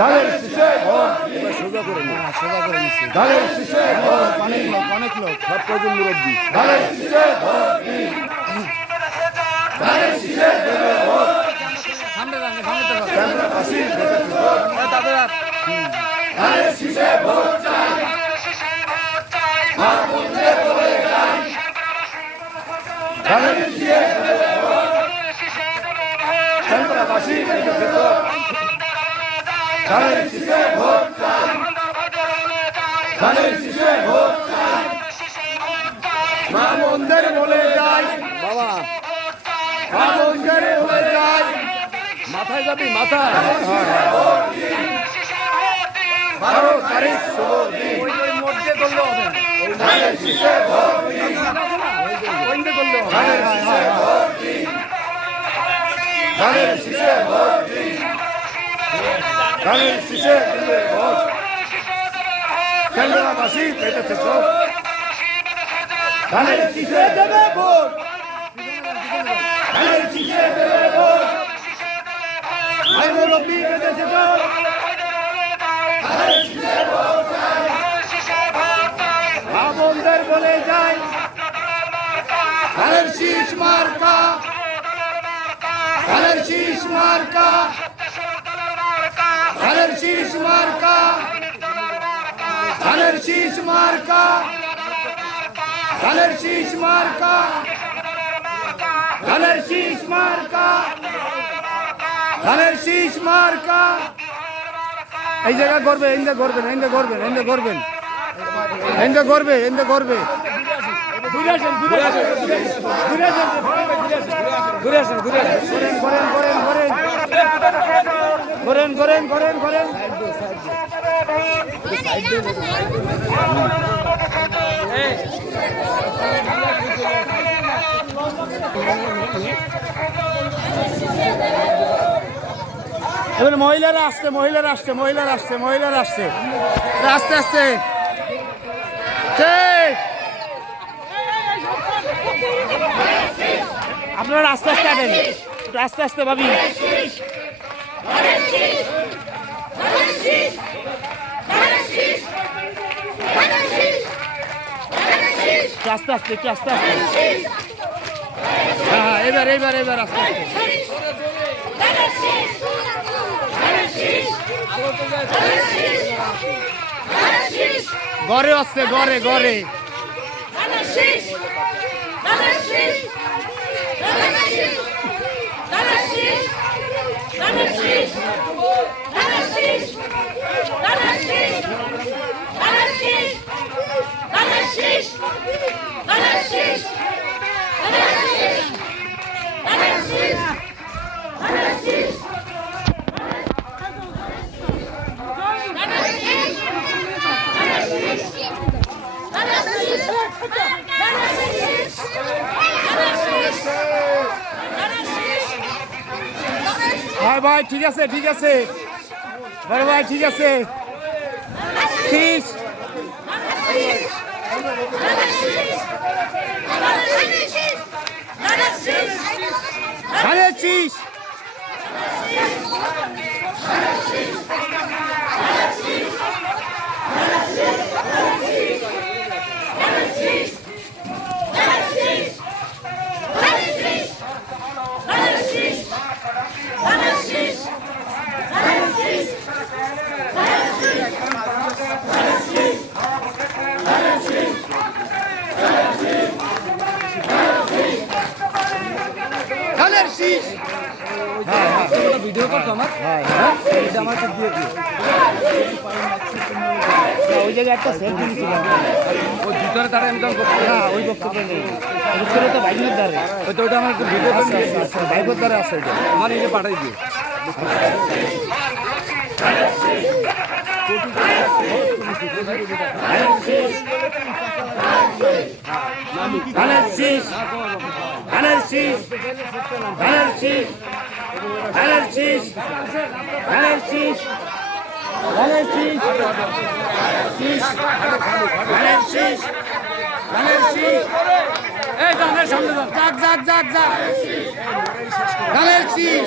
ধানের শীষে ভোট এবার সোজা করে নিন। সোজা করে নিচ্ছি। ধানের শীষে ভোট অনেক লোক অনেক লোক। সব কয়জন মুরব্বী? ধানের শীষে ভোট ধানের শীষে দেবে ভোট সামনে যান, সামনে তো যান। কেন্দ্রবাসী ভোটে থেকো। তাদের আর ধানের শীষে ভোট চাই মা বোনদের বলে যাই ধানের শীষে দেবে ভোট কেন্দ্রবাসী ভোটে থেকো। ধানের শীষে ভোট চাই ধানের শীষে ভোট চাই মা বোনদের বলে যাই বাবা মা বোনদের বলে যাই মাথায় যাবি মাথায়? 12 তারিখ শুভ দিন ওই মধ্যে করলেও হবে না। ধানের শীষে ভোট দিন ওইটা করলেও হবে। ধানের শীষে ভোট দিন ধানের শীষে ভোট দিন ধানের শীষে দিলে ভোট কেন্দ্রবাসী পেটে থেকো। ধানের শীষে দেবে ভোট ধানের শীষে দেবে ভোট ভাই মুরব্বী পেটে থেকো। ধানের শীষে ভোট চাই মা বোনদের বলে যাই ধানের শীষ মার্কা ধানের শীষ মার্কা ধানের শীষ মার্কা ধানের শীষ মার্কা ধানের শীষ মার্কা ধানের শীষ মার্কা ধানের শীষ মার্কা এই জায়গা করবে এন্দে করবেন এন্দে করবেন এন্দে করবেন এন্দে করবে এন্দে করবে ঘুরে আসেন, ঘুরে আসেন, ঘুরে আসেন, ঘুরে আসেন, ঘুরে আসেন। করেন করেন করেন করেন করেন করেন করেন এবার মহিলারা আসছে মহিলারা আসছে মহিলারা আসছে মহিলারা আসছে আস্তে আস্তে ঠিক। আপনারা আস্তে আস্তে আনেন একটু আস্তে আস্তে ভাবি একটু আস্তে আস্তে একটু আস্তে আস্তে হ্যাঁ এবার এবার এবার আস্তে আস্তে গড়ে আসছে গড়ে গড়ে ভাই ভাই ঠিক আছে ঠিক আছে বড় ভাই ঠিক আছে ঠিক ধানের শীষ ধানের শীষ ভিডিও করছো আমার? এটা আমাকে দিয়ে দিও। ওই জায়গায় একটা সেট দিয়েছিলাম ওই ভিতরে তারা আমি তখন করতে না ওই বক্তব্য নেই উত্তরে তো বাইকের দ্বারে ওইটা ওইটা আমার একটু ভিডিও করে নিয়ে দিও। বাইকের দ্বারে আছে ওইটা আমার নিজে পাঠাই দিও। ধানের শীষ ধানের শীষ ধানের শীষ ধানের শীষ ধানের শীষ ধানের শীষ ধানের শীষ ধানের শীষ এই জানের সামনে যান। যাক যাক যাক যাক ধানের শীষ